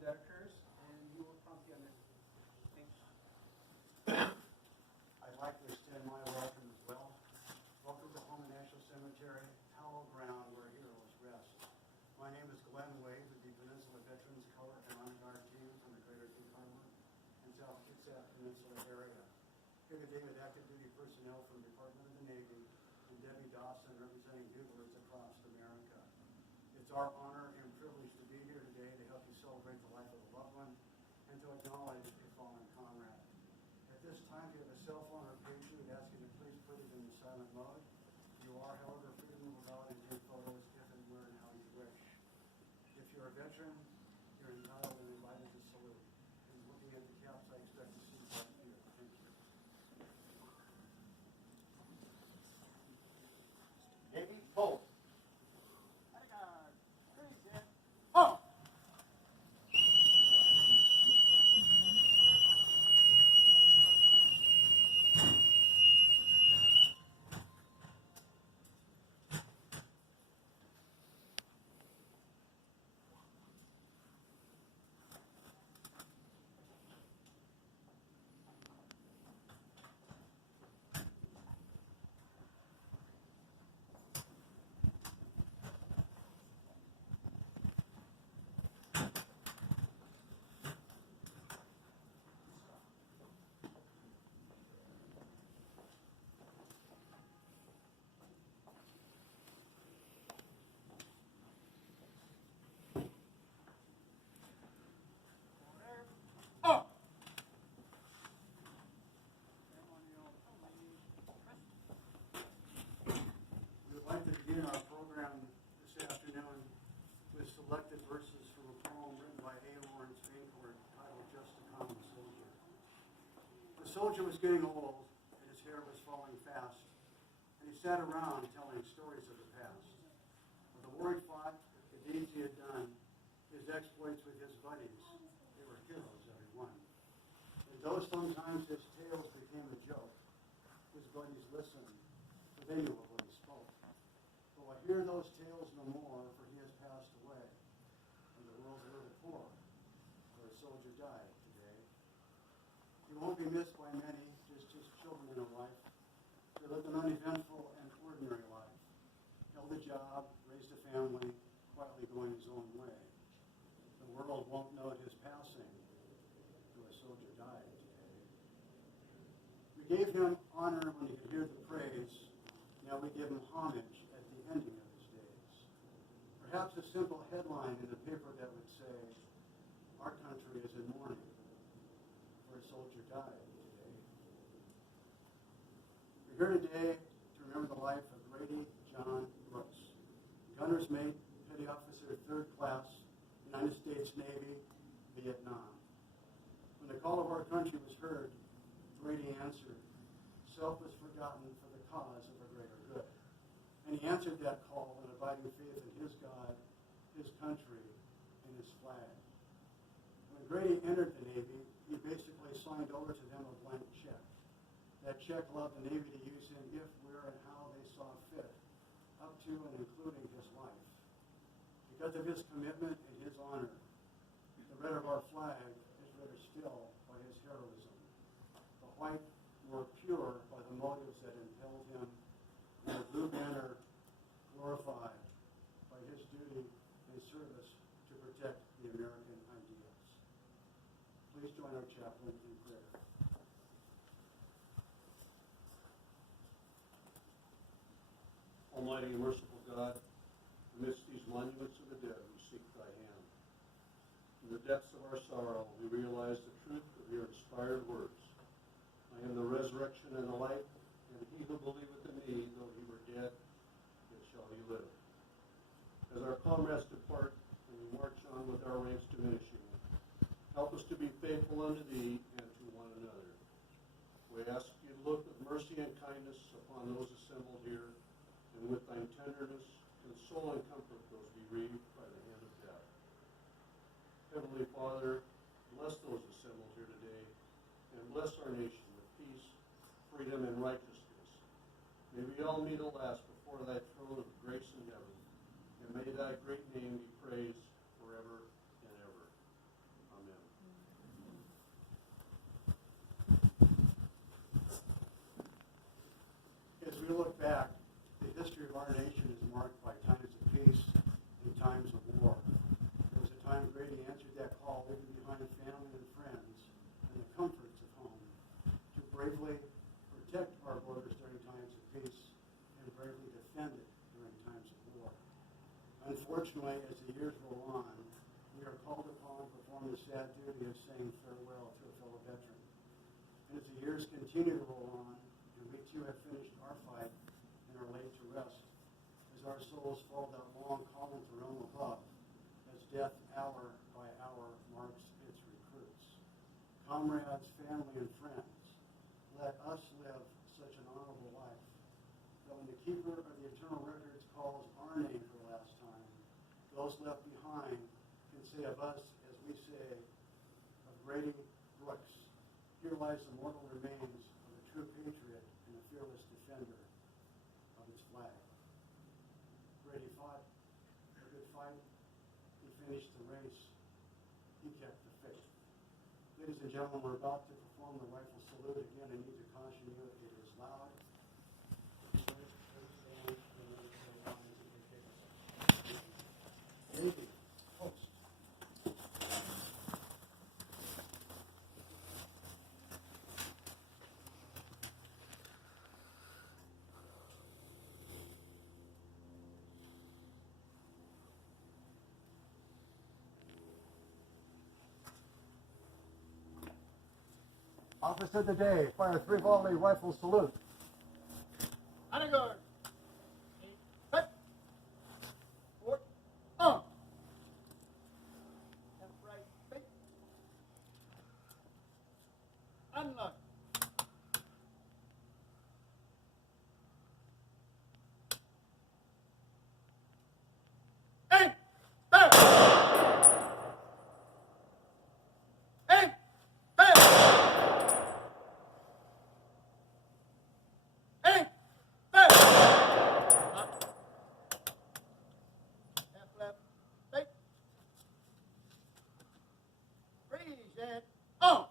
that occurs, and he will prompt you on that. Thanks. I'd like to extend my welcome as well. Welcome to Home National Cemetery, hallowed ground where heroes rest. My name is Glenn Wade with the Peninsula Veterans Color and Honor Guard team from the Greater Tucumã and South Kitsap Peninsula area. Here today with active duty personnel from the Department of the Navy and Debbie Dawson representing buglers across America. It's our honor and privilege to be here today to help you celebrate the life of a loved one and to acknowledge a fallen comrade. At this time, if you have a cell phone or pager, we'd ask you to please put it in the silent mode. You are, however, free to move about and take photos if and where and how you wish. If you're a veteran, you're entitled and invited to salute. And looking at the caps, I expect to see quite a few. Thank you. Navy Pope. Oh! Oh! We would like to begin our program this afternoon with selected verses from a poem written by A. Lawrence Vaincourt titled Just a Common Soldier. The soldier was getting old and his hair was falling fast, and he sat around telling stories of the past. Of the war he fought, the deeds he had done, his exploits with his buddies. They were heroes, every one. And though sometimes his tales became a joke, his buddies listened, for they knew of what he spoke. But we'll hear those tales no more, for he has passed away, and the world's a little poor, for a soldier died today. He won't be missed by many, just his children in a life. They lived an uneventful and ordinary life, held a job, raised a family, quietly going his own way. The world won't note his passing, though a soldier died today. We gave him honor when he could hear the praise. Now we give him homage at the ending of his days. Perhaps a simple headline in a paper that would say, "Our country is in mourning, for a soldier died today." We're here today to remember the life of Grady John Brooks, gunner's mate, petty officer, 3rd class, United States Navy, Vietnam. When the call of our country was heard, Grady answered, "Self was forgotten for the cause of a greater good." And he answered that call in abiding faith in his God, his country, and his flag. When Grady entered the Navy, he basically signed over to them a blank check. That check allowed the Navy to use him if, where, and how they saw fit, up to and including his life. Because of his commitment and his honor, the red of our flag is redder still by his heroism. The white more pure by the motives that impelled him, and the blue banner glorified by his duty and service to protect the American ideals. Please join our chaplain in prayer. Almighty and merciful God, amidst these monuments of the dead, we seek thy hand. In the depths of our sorrow, we realize the truth of your inspired words. I am the resurrection and the life, and he who believeth in me, though he were dead, yet shall he live. As our comrades depart, and we march on with our ranks diminishing, help us to be faithful unto thee and to one another. We ask you to look with mercy and kindness upon those assembled here, and with thine tenderness, console and comfort those bereaved by the hand of death. Heavenly Father, bless those assembled here today, and bless our nation with peace, freedom, and righteousness. May we all meet at last before thy throne of grace in heaven, and may thy great name be praised forever and ever. Unfortunately, as the years roll on, we are called upon to perform the sad duty of saying farewell to a fellow veteran. And as the years continue to roll on, and we too have finished our fight and are laid to rest, as our souls fall that long column to realm above, as death hour by hour marks its recruits. Comrades, family, and friends, let us live such an honorable life that when the keeper of the eternal records calls our name for the last time, those left behind can say of us, as we say of Grady Brooks, here lies the mortal remains of a true patriot and a fearless defender of its flag. Grady fought a good fight. He finished the race. He kept the faith. Ladies and gentlemen, we're about to perform the rifle salute. Again, I need to caution you, it is loud. Thank you. Folks. Officer of the day, fire 3 volley rifle salute. Honor guard. Set. Forward. On. Left, right, straight. Unlock. Aim. Fire. Aim. Fire. Aim. Fire. Left, straight. Freeze and on.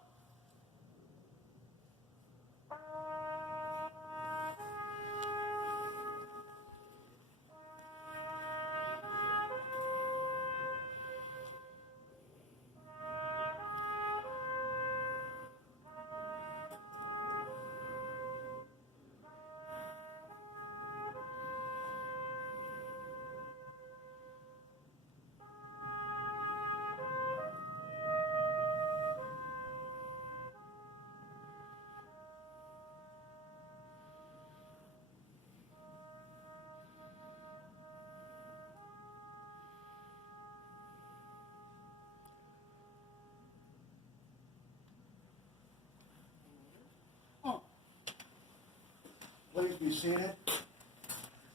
Please be seated.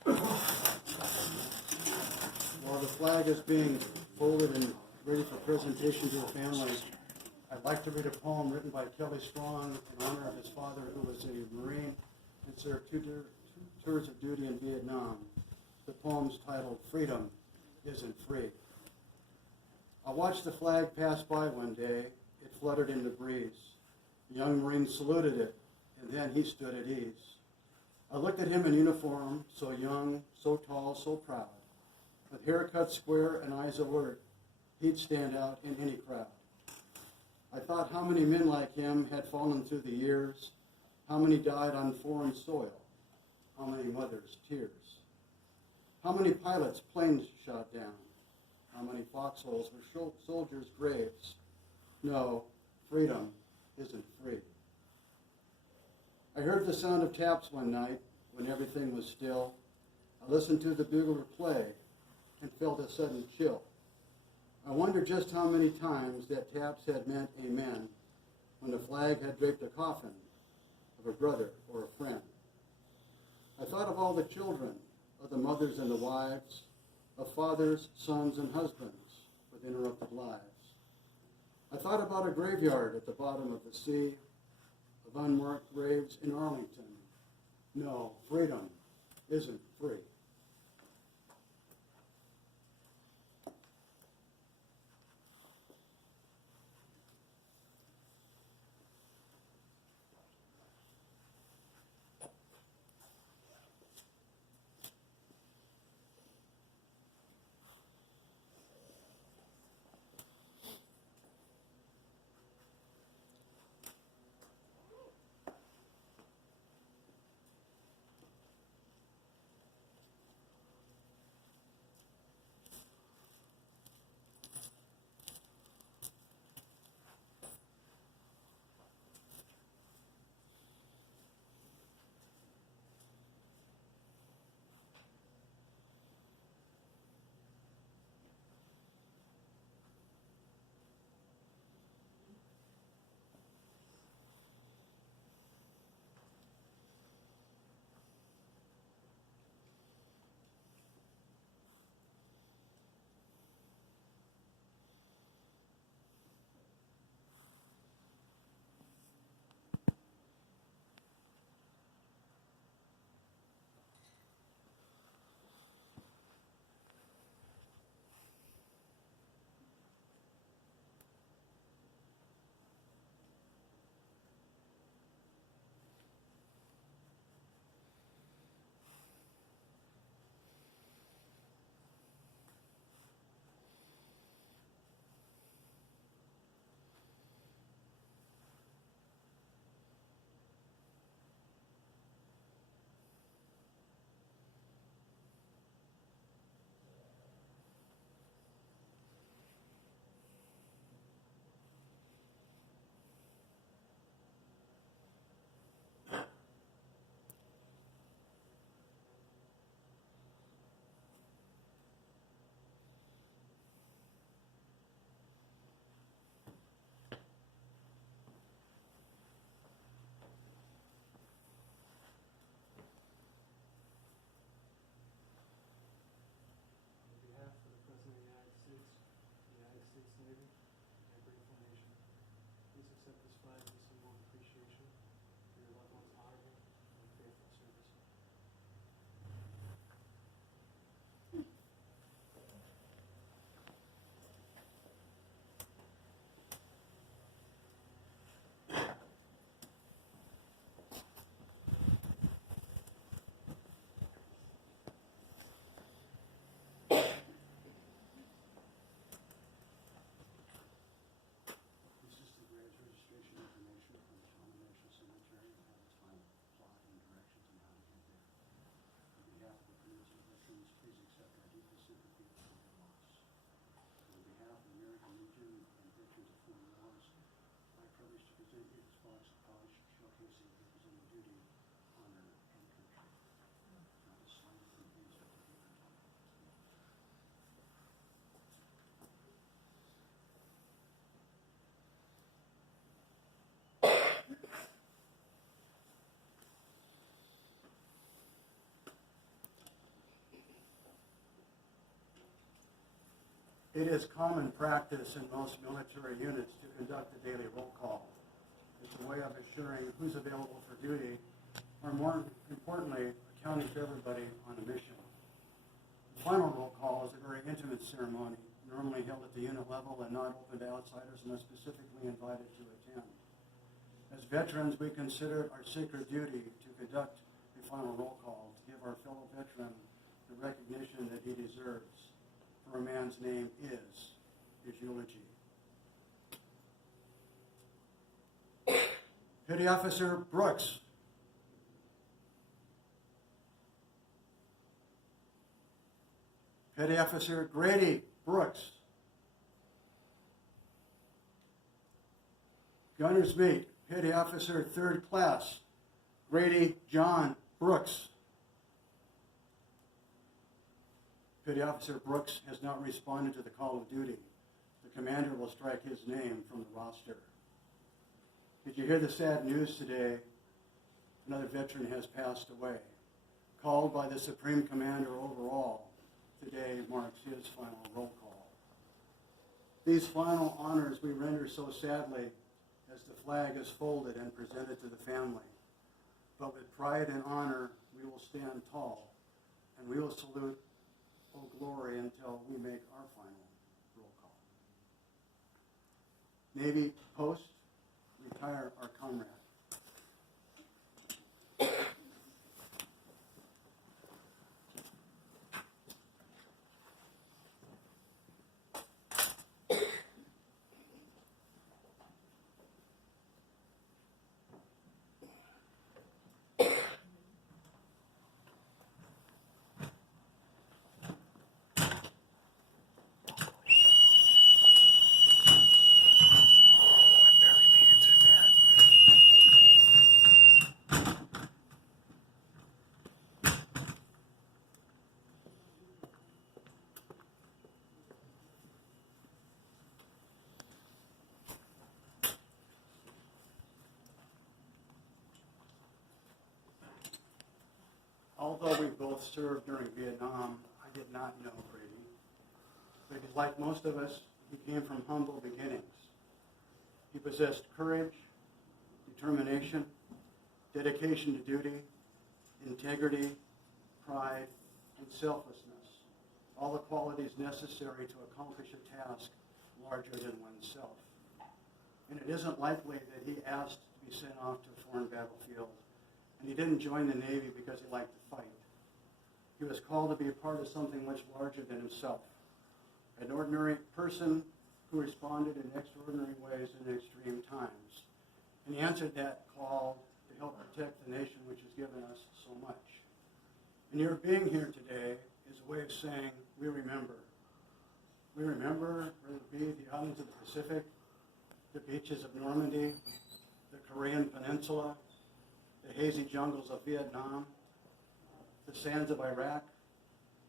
While the flag is being folded and ready for presentation to the family, I'd like to read a poem written by Kelly Strong in honor of his father, who was a Marine and served two tours of duty in Vietnam. The poem's titled, Freedom Isn't Free. I watched the flag pass by one day. It fluttered in the breeze. The young Marine saluted it, and then he stood at ease. I looked at him in uniform, so young, so tall, so proud. With hair cut square and eyes alert, he'd stand out in any crowd. I thought how many men like him had fallen through the years, how many died on foreign soil, how many mothers' tears, how many pilots' planes shot down, how many foxholes were soldiers' graves. No, freedom isn't free. I heard the sound of taps one night when everything was still. I listened to the bugler play and felt a sudden chill. I wondered just how many times that taps had meant amen when the flag had draped a coffin of a brother or a friend. I thought of all the children, of the mothers and the wives, of fathers, sons, and husbands with interrupted lives. I thought about a graveyard at the bottom of the sea, of unmarked graves in Arlington. No, freedom isn't free. Brady, and grateful nation. Please accept this flag as a symbol of appreciation for your loved one's honorable and faithful service. This is the grave's registration information from the Tacoma National Cemetery and has its final plot and directions on how to get there. On behalf of the community of veterans, please accept our deepest sympathy for their loss. On behalf of the American Legion and veterans of foreign wars, my privilege to present you this box of polished showcasing representing duty, honor, and country. Now the sign of the answer to the It is common practice in most military units to conduct a daily roll call. It's a way of assuring who's available for duty, or more importantly, accounting for everybody on a mission. The final roll call is a very intimate ceremony, normally held at the unit level and not open to outsiders unless specifically invited to attend. As veterans, we consider it our sacred duty to conduct a final roll call to give our fellow veteran the recognition that he deserves. For a man's name is his eulogy. Petty Officer Brooks. Petty Officer Grady Brooks. Gunner's Mate, Petty Officer 3rd Class, Grady John Brooks. Petty Officer Brooks has not responded to the call of duty. The commander will strike his name from the roster. Did you hear the sad news today? Another veteran has passed away. Called by the Supreme Commander overall, today marks his final roll call. These final honors we render so sadly as the flag is folded and presented to the family. But with pride and honor, we will stand tall, and we will salute Old Glory until we make our final roll call. Navy Post, retire our comrade. Although we both served during Vietnam, I did not know Brady. Because like most of us, he came from humble beginnings. He possessed courage, determination, dedication to duty, integrity, pride, and selflessness, all the qualities necessary to accomplish a task larger than oneself. And it isn't likely that he asked to be sent off to a foreign battlefield, and he didn't join the Navy because he liked to fight. He was called to be a part of something much larger than himself, an ordinary person who responded in extraordinary ways in extreme times. And he answered that call to help protect the nation which has given us so much. And your being here today is a way of saying, we remember. We remember, whether it be the islands of the Pacific, the beaches of Normandy, the Korean Peninsula, the hazy jungles of Vietnam, the sands of Iraq,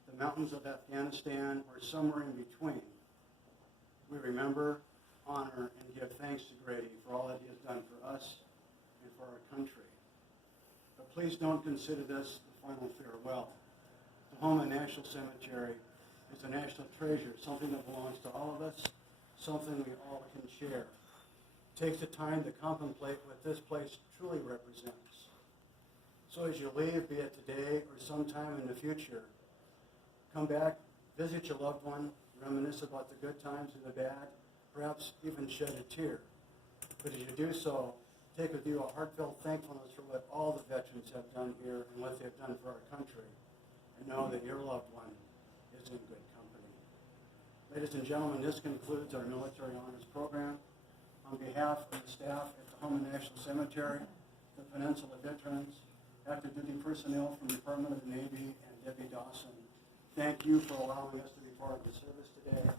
the mountains of Afghanistan, or somewhere in between. We remember, honor, and give thanks to Grady for all that he has done for us and for our country. But please don't consider this the final farewell. The home of National Cemetery is a national treasure, something that belongs to all of us, something we all can share. Take the time to contemplate what this place truly represents. So as you leave, be it today or sometime in the future, come back, visit your loved one, reminisce about the good times and the bad, perhaps even shed a tear. But as you do so, take with you a heartfelt thankfulness for what all the veterans have done here and what they've done for our country, and know that your loved one is in good company. Ladies and gentlemen, this concludes our Military Honors Program. On behalf of the staff at the Home and National Cemetery, the Peninsula Veterans, active duty personnel from the Department of the Navy, and Debbie Dawson, thank you for allowing us to be part of the service today.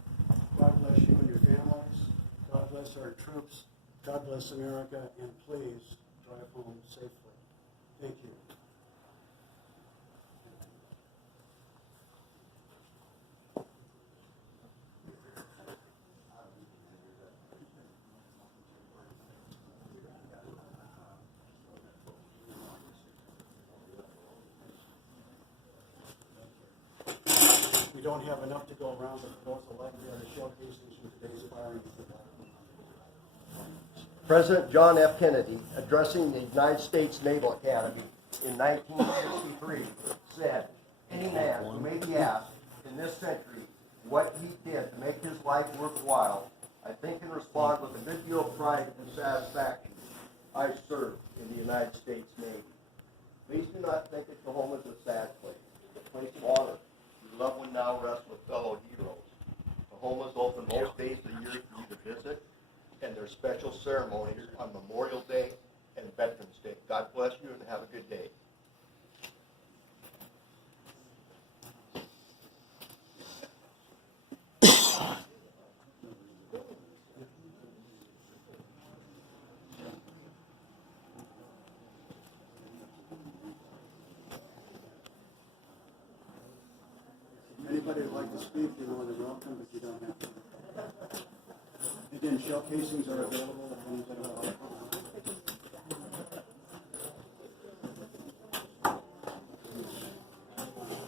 God bless you and your families. God bless our troops. God bless America, and please drive home safely. Thank you. We don't have enough to go around, but for those elected, the showcases from today's firing. President John F. Kennedy, addressing the United States Naval Academy in 1963, said, "Any man who may be asked in this century what he did to make his life worthwhile, I think can respond with a good deal of pride and satisfaction. I served in the United States Navy." Please do not think that your home is a sad place. It's a place of honor. Your loved one now rests with fellow heroes. The home is open most days of the year for you to visit, and there's special ceremonies on Memorial Day and Veterans Day. God bless you and have a good day. Anybody would like to speak, you're more than welcome, but you don't have to. Again, showcasings are available if anybody would like.